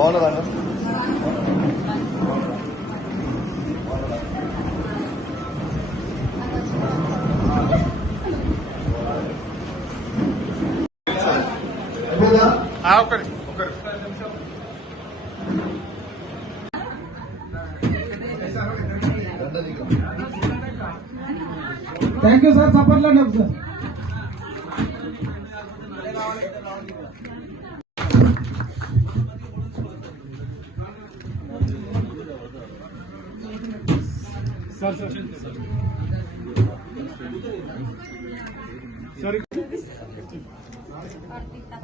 బాగున్నదా? Thank you sir. సపోర్ట్లో sir sir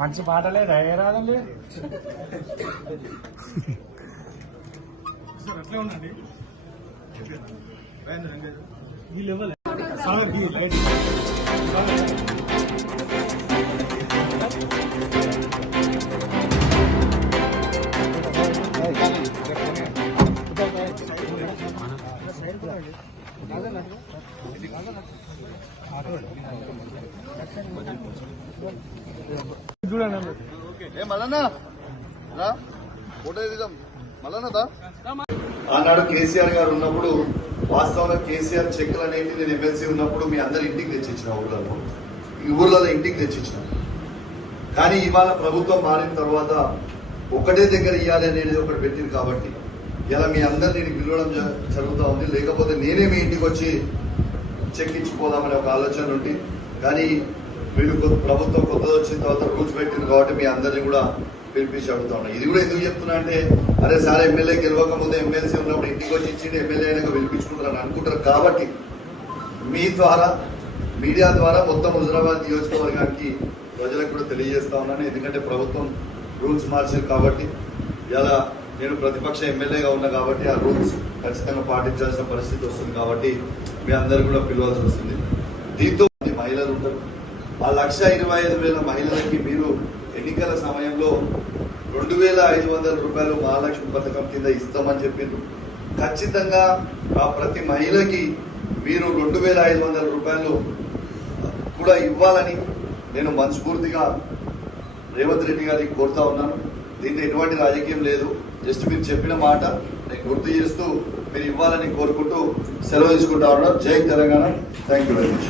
మంచి పాటలే రాదండి సార్. అట్లే ఉండండి. ఈ లెవెల్ చూడండి. మళ్ళా ఫోటో దిద్దాం మళ్ళా. ఆనాడు కేసీఆర్ గారు ఉన్నప్పుడు వాస్తవంగా కేసీఆర్ చెక్కులు అనేవి నేను ఎమ్మెల్సీ ఉన్నప్పుడు మీ అందరు ఇంటికి తెచ్చిచ్చిన ఊర్లలో ఇంటికి తెచ్చిచ్చిన. కానీ ఇవాళ ప్రభుత్వం మారిన తర్వాత ఒకటే దగ్గర ఇవ్వాలి అనేది ఒకటి పెట్టింది కాబట్టి ఇలా మీ అందరు నేను పిలవడం జరుగుతూ ఉంది. లేకపోతే నేనే మీ ఇంటికి వచ్చి చెక్ ఇచ్చిపోదామనే ఒక ఆలోచన ఉంది. కానీ వీళ్ళు ప్రభుత్వం కొత్తది వచ్చిన తర్వాత రూల్స్ పెట్టింది కాబట్టి మీ అందరినీ కూడా పిలిపించి అడుగుతా ఉన్నా. ఇది కూడా ఎందుకు చెప్తున్నా అంటే, అరే సార్ ఎమ్మెల్యే గెలవక ముందు ఎమ్మెల్సీ ఉన్నప్పుడు ఇంటికి వచ్చి ఇచ్చింది ఎమ్మెల్యే అయినాక పిలిపించుకుంటారని అనుకుంటారు. కాబట్టి మీ ద్వారా మీడియా ద్వారా మొత్తం హుజరాబాద్ నియోజకవర్గానికి ప్రజలకు కూడా తెలియజేస్తా ఉన్నాను. ఎందుకంటే ప్రభుత్వం రూల్స్ మార్చారు కాబట్టి ఇలా నేను ప్రతిపక్ష ఎమ్మెల్యేగా ఉన్నా కాబట్టి ఆ రూల్స్ ఖచ్చితంగా పాటించాల్సిన పరిస్థితి వస్తుంది. కాబట్టి మీ అందరూ కూడా పిలవాల్సి వస్తుంది. దీంతో మహిళలు ఉంటారు. ఆ 1,25,000 మహిళలకి మీరు ఎన్నికల సమయంలో 2,500 రూపాయలు మహాలక్ష్మి పథకం కింద ఇస్తామని చెప్పిండ్రు. ఖచ్చితంగా ఆ ప్రతి మహిళకి మీరు 2,500 రూపాయలు కూడా ఇవ్వాలని నేను మనస్ఫూర్తిగా రేవంత్ రెడ్డి గారికి కోరుతా ఉన్నాను. దీంట్లో ఎటువంటి రాజకీయం లేదు. జస్ట్ మీరు చెప్పిన మాట నేను గుర్తు చేస్తూ మీరు ఇవ్వాలని కోరుకుంటూ సెలవు తీసుకుంటా ఉన్నాను. జై Telangana. Thank you very much.